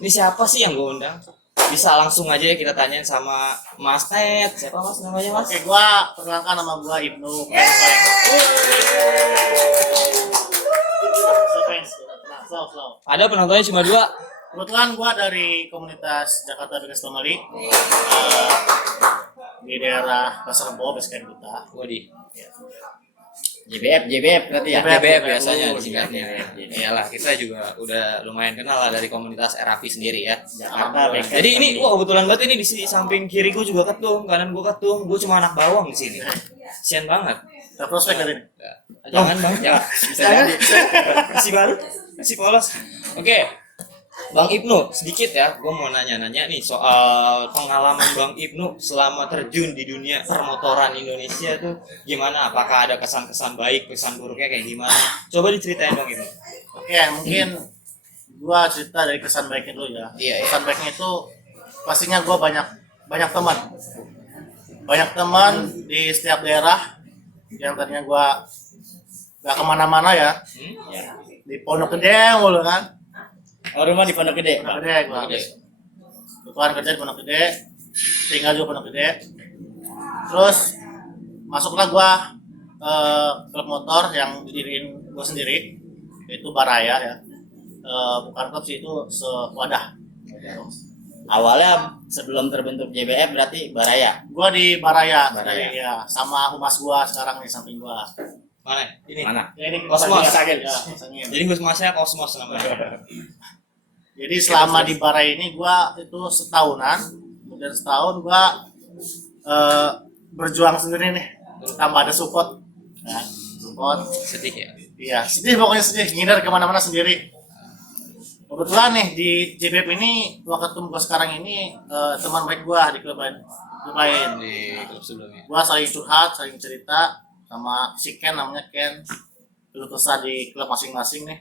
Ini siapa sih yang gue undang? Bisa langsung aja ya kita tanyain sama Mas Ted. Siapa Mas namanya Mas? Oke, gua perkenalkan nama gua Ibnu. Slow. Ada penontonnya cuma 2. Kebetulan gua dari komunitas Jakarta Bebas Family di daerah Pasar Rebo, Basecamp kita. Wadi. JBF berarti ya. JBF biasanya Oh, disingkatnya. JBF. Iyalah, kita juga udah lumayan kenal lah dari komunitas Erafi sendiri ya. Jakarta Bebas Jadi ini Family. wah kebetulan banget ini di samping kiri gue juga ketum, kanan gue ketum. Gue cuma anak bawang di sini. Sian banget. Kita prospek dari ini. Jangan bang, jangan. Bisa jadi. Masih baru, masih polos. Oke, Bang Ibnu, sedikit ya, gue mau nanya-nanya nih soal pengalaman Bang Ibnu selama terjun di dunia permotoran Indonesia tuh gimana? Apakah ada kesan-kesan baik, kesan buruknya kayak gimana? Coba diceritain Bang Ibnu. Oke, mungkin gua cerita dari kesan baiknya dulu ya. Iya. Kesan baiknya itu pastinya gua banyak teman. Banyak teman di setiap daerah yang tadinya gua gak kemana-mana ya. Ya. Di Pondok Gede mulu kan. Oh, rumah di Pondok Gede. Pondok Gede gua. Kebetulan kerja di Pondok Gede, tinggal juga Pondok Gede. Terus masuklah gua klub motor yang didiriin gua sendiri, yaitu Baraya ya. Bukan klub sih, itu sewadah. Awalnya sebelum terbentuk JBF berarti Baraya. Gua di Baraya, Baraya. ya, sama humas gua sekarang nih samping gua. Mana? Ini. Mana? Ya, ini Kosmos. Sagil. Ya, Sagil. Jadi gue masnya Kosmos namanya. Jadi selama di Baraya ini gua itu setahunan, dan setahun gua berjuang sendiri nih, tanpa ada support. Nah, support. Sedih ya. Iya, sedih pokoknya sedih, ngindar kemana-mana sendiri. Kebetulan nih di JBF ini, ketum gua sekarang ini teman baik gua di klub lain. Di klub sebelumnya. Gua saling curhat, saling cerita sama si Ken, namanya Ken, dulu kesah di klub masing-masing nih.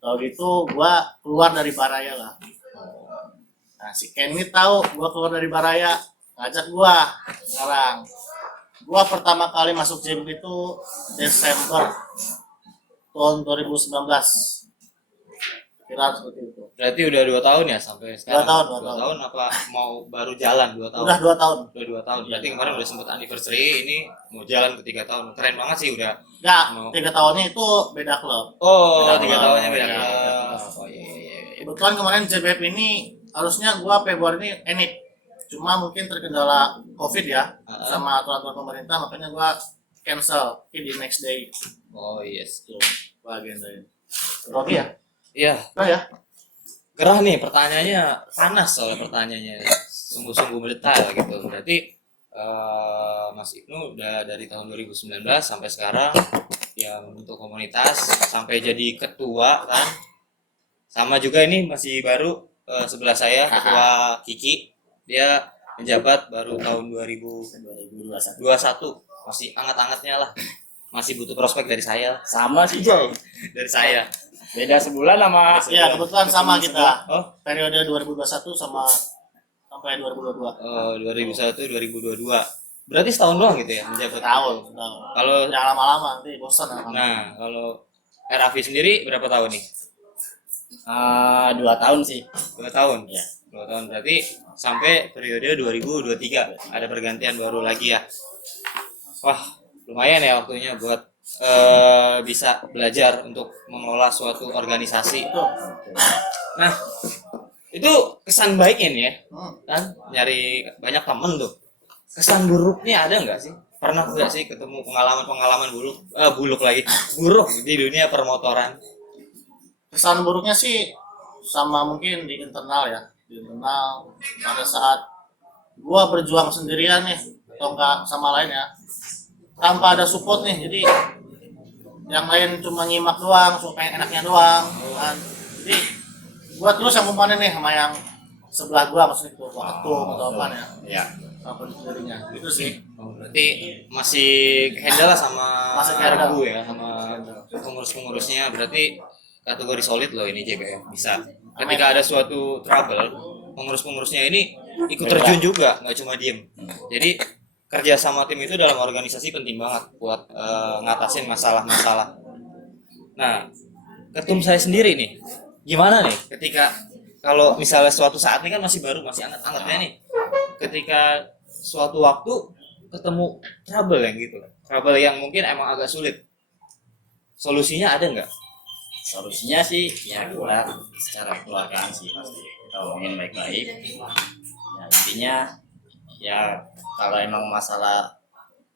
Kalau gitu gua keluar dari Baraya lah. Nah si Ken ini tahu gua keluar dari Baraya, ngajak gua sekarang. Gua pertama kali masuk JBF itu Desember tahun 2019. Kira seperti itu. Berarti udah 2 tahun ya sampai sekarang. 2 tahun. 2 tahun apa mau baru jalan 2 tahun? Udah 2 tahun. Udah 2 tahun. Berarti kemarin udah sempat anniversary, ini mau jalan ke 3 tahun. Keren banget sih udah. Enggak, Mau- 3 tahunnya itu beda klub. Oh, Beda 3 klub. tahunnya beda Iya, klub. beda Oh iya. Kebetulan kemarin JBF ini harusnya gua Februari ini enip. Cuma mungkin terkendala COVID ya, sama aturan pemerintah, makanya gua cancel di next day. Oh yes. Tuh, gua agendain. Rogi ya? Iya, Nah ya. gerah nih pertanyaannya, panas soalnya pertanyaannya. Sungguh-sungguh mendetail gitu. Berarti Mas Ibnu udah dari tahun 2019 sampai sekarang ya membentuk komunitas sampai jadi ketua kan. Sama juga ini masih baru sebelah saya ketua Kiki. Dia menjabat baru tahun 2021. Masih anget-angetnya lah. Masih butuh prospek dari saya. Sama sih, Jay. Dari saya. Beda sebulan sama Ya, kebetulan sama kita. Oh, Periode 2021 sama sampai 2022. 2001 2022. Berarti setahun doang gitu ya menjabat. Tahun. Kalau Jangan lama-lama nanti bosan lama. nah, kalau Raffi sendiri berapa tahun nih? 2 tahun sih. 2 tahun. Ya. 2 tahun berarti sampai periode 2023 ada pergantian baru lagi ya. Wah, lumayan ya waktunya buat bisa belajar untuk mengelola suatu organisasi. Itu. Nah, itu kesan baiknya nih ya, Hmm. kan nyari banyak temen tuh. Kesan buruknya ada nggak sih? Pernah nggak sih ketemu pengalaman buruk di dunia permotoran? Kesan buruknya sih sama mungkin di internal ya. Di internal pada saat gua berjuang sendirian nih atau enggak sama lain ya, tanpa ada support nih, jadi yang lain cuma nyimak doang, cuma pengen enaknya doang kan. Jadi gua terus yang kumpanin nih sama yang sebelah gua, maksudnya itu ketum atau apa ya, Ya. apa sendirinya itu sih. Oh, berarti masih handle lah sama Masih handle. RU ya, sama pengurus-pengurusnya. Berarti kategori solid loh ini JBF bisa. Ketika ada suatu trouble, pengurus-pengurusnya ini ikut terjun juga, nggak cuma diem. Jadi kerja sama tim itu dalam organisasi penting banget buat ngatasin masalah-masalah. Nah, ketum saya sendiri nih, gimana nih ketika kalau misalnya suatu saat ini kan masih baru, masih anget-angetnya nih, ketika suatu waktu ketemu trouble yang gitu, trouble yang mungkin emang agak sulit, solusinya ada nggak? Solusinya sih ya kita secara kekeluargaan sih pasti kita omongin baik-baik. Ya intinya ya kalau emang masalah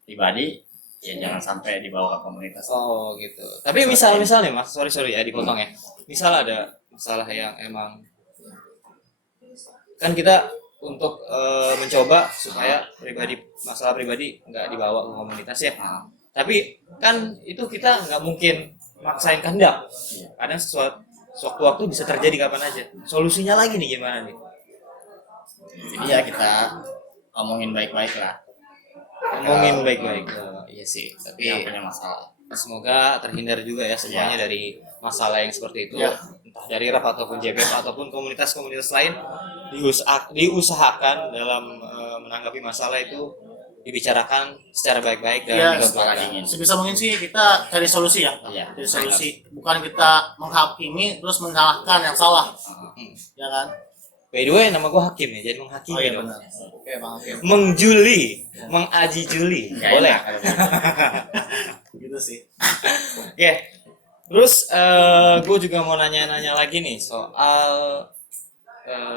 pribadi ya jangan sampai dibawa ke komunitas. Oh gitu. Tapi misal nih mas, sorry ya dipotong ya. Misal ada masalah yang emang kan kita untuk mencoba supaya masalah pribadi nggak dibawa ke komunitas ya. Nah, Tapi kan itu kita nggak mungkin maksain kehendak. Kadang suatu waktu bisa terjadi kapan aja. Solusinya lagi nih gimana nih? jadi ya kita omongin baik-baik lah. Ngomongin baik-baik. Iya sih. Tapi Yang punya masalah. semoga terhindar juga ya semuanya dari masalah yang seperti itu. Ya. Entah dari RAP ataupun JBF ataupun komunitas-komunitas lain diusahakan dalam menanggapi masalah itu dibicarakan secara baik-baik dan Ya, juga keluarga. sebisa mungkin sih kita cari solusi ya. Iya. Cari solusi, bukan kita menghakimi terus menyalahkan yang salah, ya kan? By the way, nama gue Hakim ya, jadi menghakimi. Oh iya dong. benar. Oke bang, oke. Mengjuli, mengaji juli, Nggak boleh. enak kalau gitu. Gitu sih. Oke, terus gue juga mau nanya-nanya lagi nih soal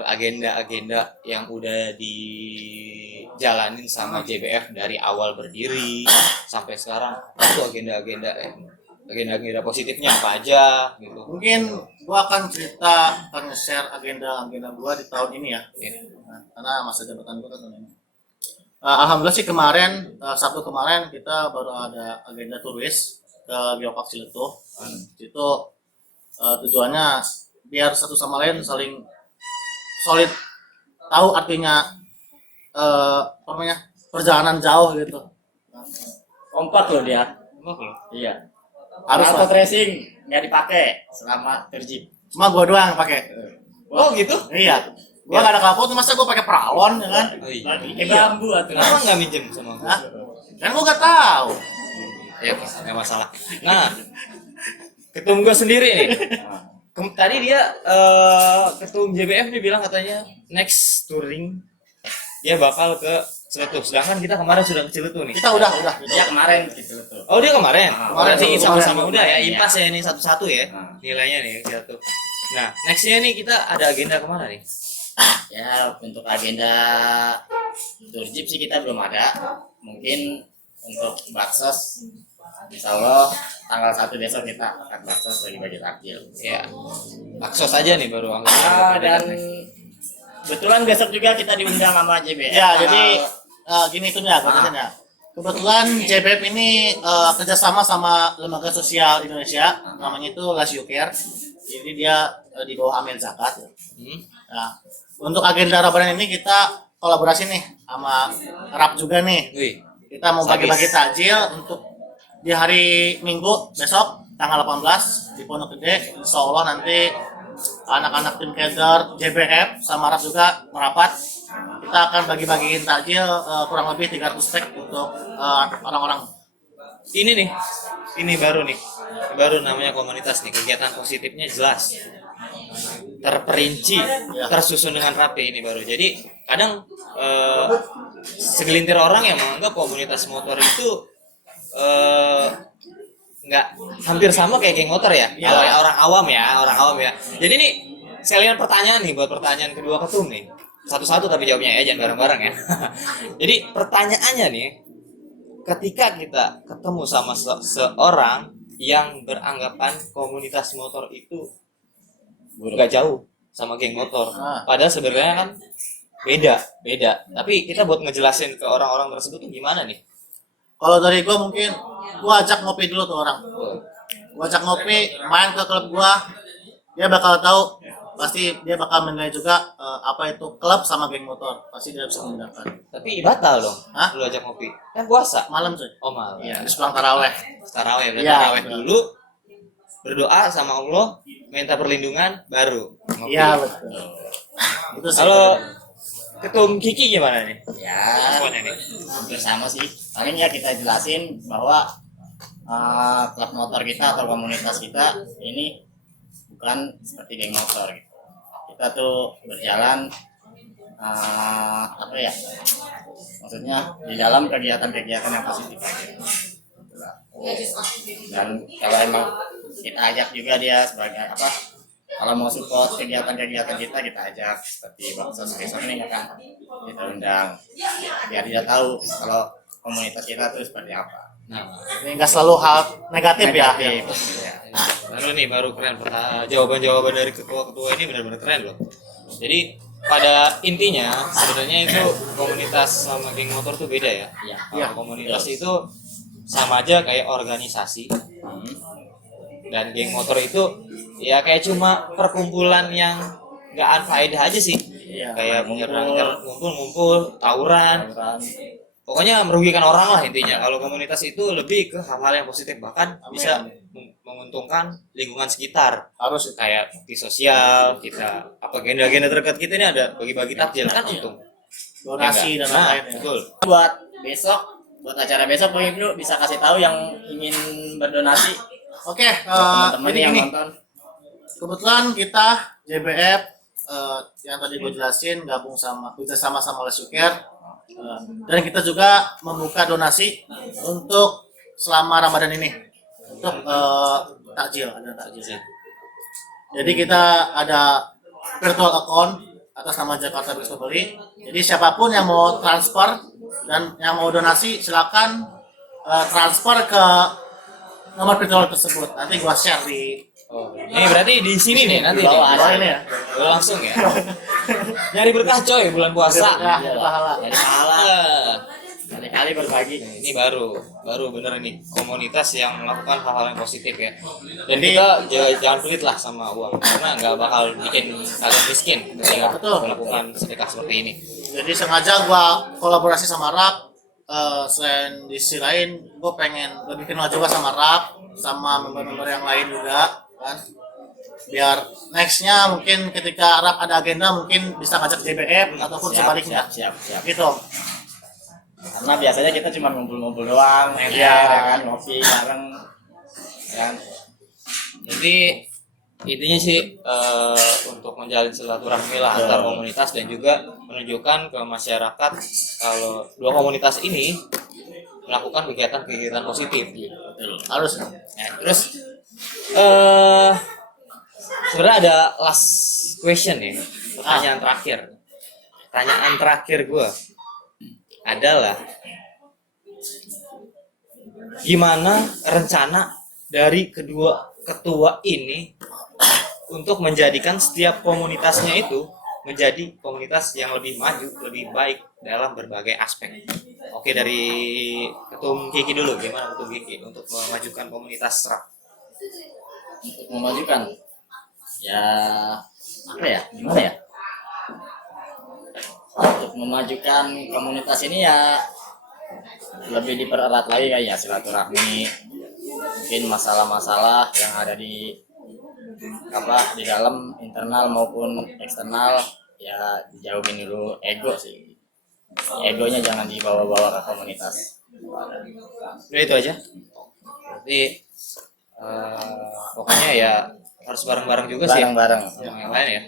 agenda-agenda yang udah dijalanin sama JBF dari awal berdiri sampai sekarang. Itu agenda-agenda positifnya apa aja gitu. Mungkin gua akan share agenda gua di tahun ini ya. Iya. Nah, karena masa jabatan gua kan tahun ini. Alhamdulillah sih kemarin Sabtu kemarin kita baru ada agenda turis ke Geopark Ciletuh. Itu tujuannya biar satu sama lain saling solid, tahu artinya apa namanya perjalanan jauh gitu. Kompak loh dia. Iya. Harus Auto lah. tracing nggak dipakai selama terjib. Cuma gua doang yang pakai. Oh gitu? Iya. Gua nggak ada kapot, masa gua pakai perawon ya kan? Pakai Iya. bambu atau Kenapa nggak minjem sama gue? Hah? Kan gua nggak tahu. Ya nggak masalah. Nah, ketum gue sendiri nih. Tadi dia ketum JBF nih bilang katanya next touring dia bakal ke Ciletuh. Sedangkan kita kemarin sudah ke Ciletuh nih. Kita udah. Dia kemarin gitu tuh. Oh dia kemarin. Kemarin, Berarti kemarin. sama-sama udah ya. Iya. Impas ya ini satu-satu ya nilainya nih Ciletuh. Nah nextnya nih kita ada agenda kemana nih? Ya untuk agenda turjib sih kita belum ada. Mungkin untuk baksos insya Allah tanggal 1 besok kita akan baksos bagi-bagi takjil. Ya baksos aja nih baru Dan kebetulan besok juga kita diundang sama JBF. Ya, jadi gini itu ya, ya. Kebetulan JBF ini kerjasama sama lembaga sosial Indonesia, namanya itu Lasio Care. Jadi dia di bawah Amin Zakat. Nah, untuk agenda Ramadan ini kita kolaborasi nih sama RAP juga nih. Wih, Kita mau bagi-bagi takjil untuk di hari Minggu besok tanggal 18 di Pondok Gede. Insya Allah nanti anak-anak tim cater JBF sama RAP juga merapat. Kita akan bagi-bagiin takjil kurang lebih 300 pack untuk orang-orang. ini baru namanya komunitas nih, kegiatan positifnya jelas, terperinci, tersusun dengan rapi, ini baru. Jadi kadang segelintir orang yang menganggap komunitas motor itu nggak hampir sama kayak geng motor ya. Ya. Kalau orang awam ya. Jadi nih sekalian pertanyaan nih buat pertanyaan kedua ketum nih. Satu-satu tapi jawabnya ya, jangan bareng-bareng ya. Jadi pertanyaannya nih, ketika kita ketemu sama seorang yang beranggapan komunitas motor itu nggak jauh sama geng motor, padahal sebenarnya kan beda. Tapi kita buat ngejelasin ke orang-orang tersebut tuh gimana nih? Kalau dari gua mungkin gua ajak ngopi dulu tuh orang. Gua ajak ngopi, main ke klub gua. Dia bakal tahu, pasti dia bakal menilai juga apa itu klub sama geng motor. Pasti dia bisa membedakan. Tapi batal dong. Hah? Lu ajak ngopi. Kan puasa. Malam coy. Oh malam. Iya, habis pulang taraweh. Taraweh, berarti Iya, taraweh betul. dulu, berdoa sama Allah, minta perlindungan, baru ngopi. Iya betul. Itu sih. Kalau ketum Kiki gimana nih? Ya Responnya nih. hampir sama sih. Paling ya kita jelasin bahwa klub motor kita atau komunitas kita ini bukan seperti geng motor gitu. Kita kita tuh berjalan apa ya? Maksudnya di dalam kegiatan-kegiatan yang positif aja. Dan kalau emang kita ajak juga dia sebagai apa? Kalau mau support kegiatan-kegiatan kita ajak seperti besok ini kan kita undang biar dia tahu kalau komunitas kita tuh seperti apa. Nah, Ini nggak selalu hal negatif ya. Negatif, ya. baru keren. Jawaban-jawaban dari ketua-ketua ini benar-benar keren loh. Jadi pada intinya sebenarnya itu komunitas sama geng motor tuh beda ya. Iya. Kalau komunitas itu sama aja kayak organisasi, dan geng motor itu ya kayak cuma perkumpulan yang nggak anfaedah aja sih. Iya. Kayak ngumpul, tawuran. Pokoknya merugikan orang lah intinya. Kalau komunitas itu lebih ke hal-hal yang positif, bahkan bisa menguntungkan lingkungan sekitar. Harus Kayak bakti sosial, kita apa agenda-agenda terdekat kita ini ada bagi-bagi takjil kan untung. donasi Ya dan enggak? lain-lain. Ya. Betul. Buat besok, buat acara besok Bang Ibnu bisa kasih tahu yang ingin berdonasi Oke, teman-teman jadi yang gini. nonton. Kebetulan kita JBF yang tadi gue jelasin gabung sama sama Les Suker, dan kita juga membuka donasi untuk selama Ramadan ini untuk takjil, ada takjil. Jadi kita ada virtual account atas nama Jakarta Recovery. Jadi siapapun yang mau transfer dan yang mau donasi silakan transfer ke nomor virtual tersebut. Nanti gua share di Ini berarti di sini nih nanti Bawah nih. bawah ini ya. Langsung ya. Nyari berkah coy bulan puasa. Ya, pahala. Dari pahala, Ah. kali-kali berbagi. Ini baru bener ini komunitas yang melakukan hal-hal yang positif ya. Dan Jadi- kita jangan pelit lah sama uang karena nggak bakal bikin kalian miskin ketika Betul. melakukan sedekah seperti ini. Jadi sengaja gua kolaborasi sama RAP. Selain di sisi lain, gue pengen lebih kenal juga sama RAP, sama member-member yang lain juga, kan. Biar nextnya mungkin ketika RAP ada agenda mungkin bisa ngajak JBF ataupun sebaliknya. siap. Gitu. Karena biasanya kita cuma ngumpul-ngumpul doang, Iya. ya kan, ngopi bareng, kan. Jadi intinya sih untuk menjalin silaturahmi lah antar komunitas dan juga menunjukkan ke masyarakat kalau dua komunitas ini melakukan kegiatan-kegiatan positif. Betul. Harus. Nah, terus sebenarnya ada last question ya, pertanyaan terakhir. Pertanyaan terakhir gue adalah gimana rencana dari kedua ketua ini untuk menjadikan setiap komunitasnya itu menjadi komunitas yang lebih maju, lebih baik dalam berbagai aspek. Oke, dari Ketum Kiki dulu, gimana Ketum Kiki untuk memajukan komunitas RAP? Untuk memajukan, ya apa ya, gimana ya? Untuk memajukan komunitas ini ya lebih dipererat lagi kayak ya silaturahmi, mungkin masalah-masalah yang ada di di dalam internal maupun eksternal ya dijauhin dulu ego sih, egonya jangan dibawa-bawa ke komunitas. Udah itu aja. Berarti pokoknya ya harus bareng-bareng juga sih ya, Bareng-bareng. sama yang lain ya.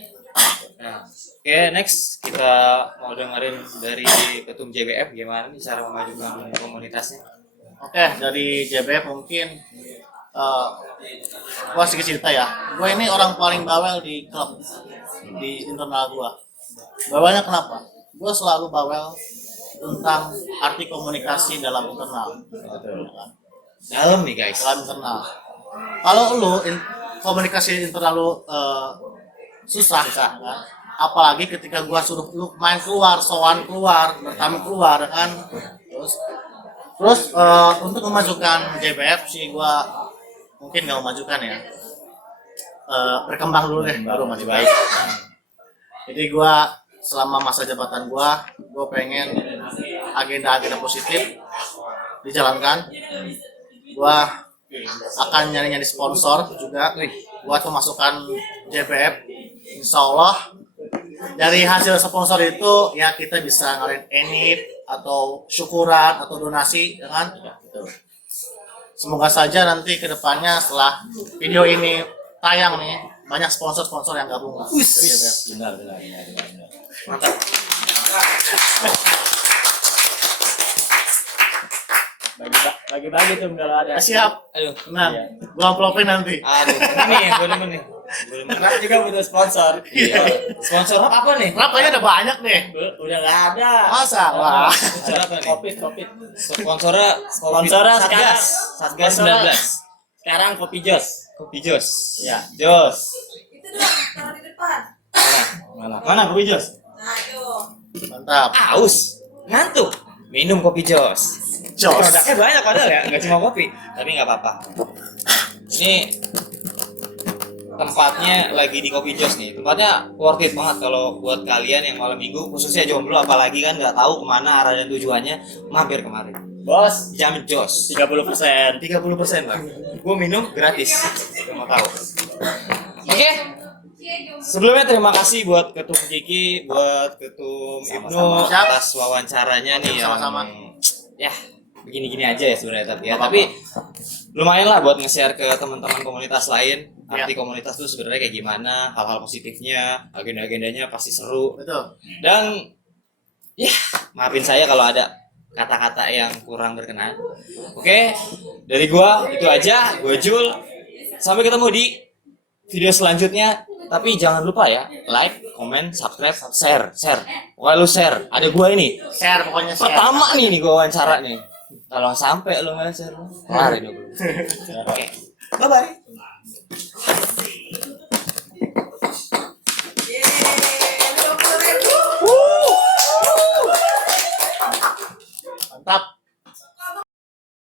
Nah, oke, next kita mau dengerin dari Ketum JBF gimana nih cara memajukan komunitasnya. Oke, dari JBF mungkin gua sedikit cerita ya. Gua ini orang paling bawel di klub, di internal gua. Bawelnya kenapa? Gua selalu bawel tentang arti komunikasi dalam internal. Betul. Dalam nih guys. Dalam internal. Kalau komunikasi internal lu susah kan? Apalagi ketika gua suruh lu main keluar, sowan keluar, bertamu keluar kan. Terus untuk memajukan JBF sih gua mungkin nggak memajukan ya. Berkembang dulu deh baru maju baik. Jadi gua selama masa jabatan gua pengen agenda-agenda positif dijalankan. Gua akan nyari-nyari sponsor juga buat memasukkan JBF. Insya Allah dari hasil sponsor itu ya kita bisa ngalahin enip atau syukuran atau donasi, ya kan? Semoga saja nanti kedepannya setelah video ini tayang nih banyak sponsor-sponsor yang gabung. Benar. Mantap. Bagi-bagi tuh kalau ada. Siap. Aduh. Tenang. Iya. Gua amplopin nanti. Aduh, ini yang gue demen nih. Karena juga butuh sponsor. Iya. Sponsor apa nih? Rap kayaknya ada banyak nih. Udah nggak ada. Masa? Wah. Sponsor apa nih? Covid. Sponsornya Sponsornya sekarang Satgas sponsornya 19. Sekarang Kopi Jos. Kopi Jos. Ya. Jos. Itu dong, taruh di depan. Mana Kopi Jos? Nah, itu. Mantap. Aus. Ngantuk. Minum Kopi Jos. Jos. Produknya banyak padahal ya, nggak cuma kopi. Tapi nggak apa-apa. Ini tempatnya lagi di Kopi Jos nih. Tempatnya worth it banget kalau buat kalian yang malam minggu, khususnya jomblo, apalagi kan nggak tahu kemana arah dan tujuannya, mampir kemarin. Bos, Jam Jos. 30%. 30% lagi. Gue minum gratis. Gak mau tahu. Oke. Sebelumnya terima kasih buat Ketum Kiki, buat Ketum Ibnu Sama-sama. Siap. atas wawancaranya nih yang Sama-sama. ya begini-gini aja ya sebenarnya tapi ya tapi lumayan lah buat nge-share ke teman-teman komunitas lain arti komunitas tuh sebenarnya kayak gimana, hal-hal positifnya, agenda-agendanya pasti seru Betul. dan ya maafin saya kalau ada kata-kata yang kurang berkenan. Oke, dari gua itu aja, gua Jul. Sampai ketemu di video selanjutnya. Tapi jangan lupa ya, like, comment, subscribe, share. Pokoknya lu share. Ada gua ini. Share pokoknya share. Pertama nih gua wawancara nih. Kalau sampai lu nggak share, kelar ini. Oke. Bye bye.